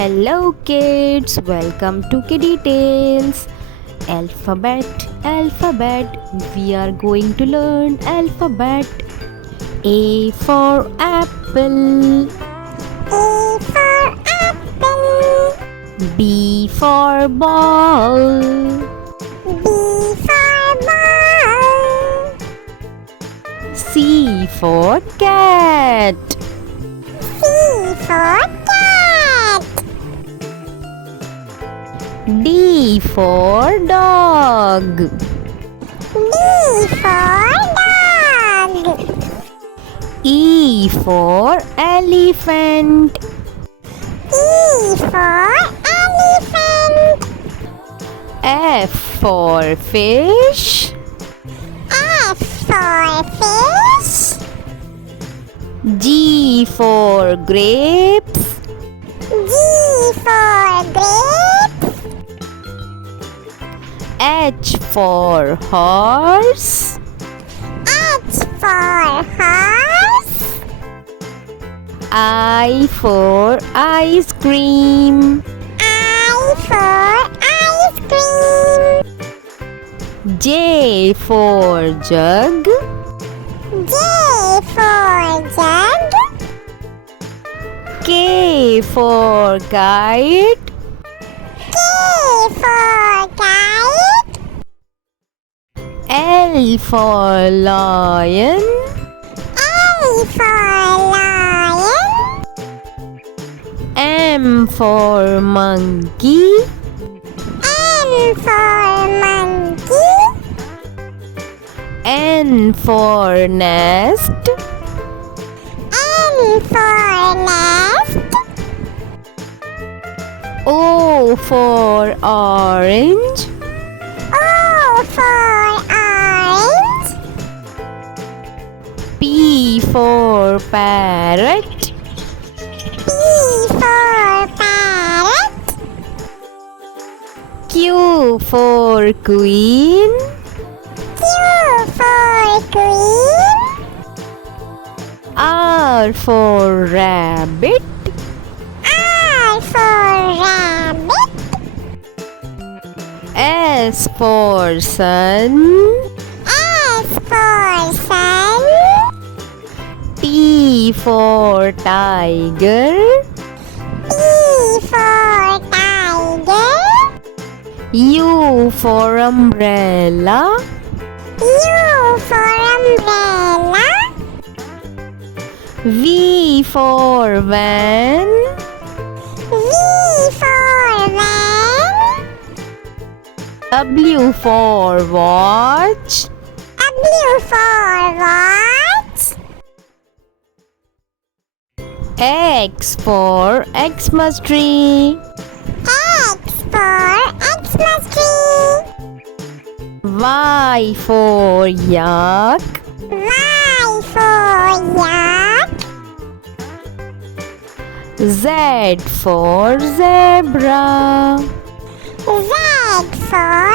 Hello kids, welcome to Kiddie Tales. Alphabet, alphabet, we are going to learn alphabet. A for apple. A for apple. B for ball. B for ball. C for cat. C for cat. D for dog. D for dog. E for elephant. E for elephant. F for fish. F for fish. G for grapes. G for grapes. H for horse. H for horse. I for ice cream. I for ice cream. J for jug. J for jug. K for kite. K for kite. L for lion. L for lion. M for monkey. M for monkey. N for nest. N for nest. O for orange. O for orange. P for parrot. P for parrot. Q for queen. Q for queen. R for rabbit. R for rabbit. S for sun. S for sun. T for tiger. T for tiger. U for umbrella. U for umbrella. V for van. V for van. W for watch. W for watch. X for Xmas tree. X for Xmas tree. Y for yak. Y for yak. Z for zebra. Z for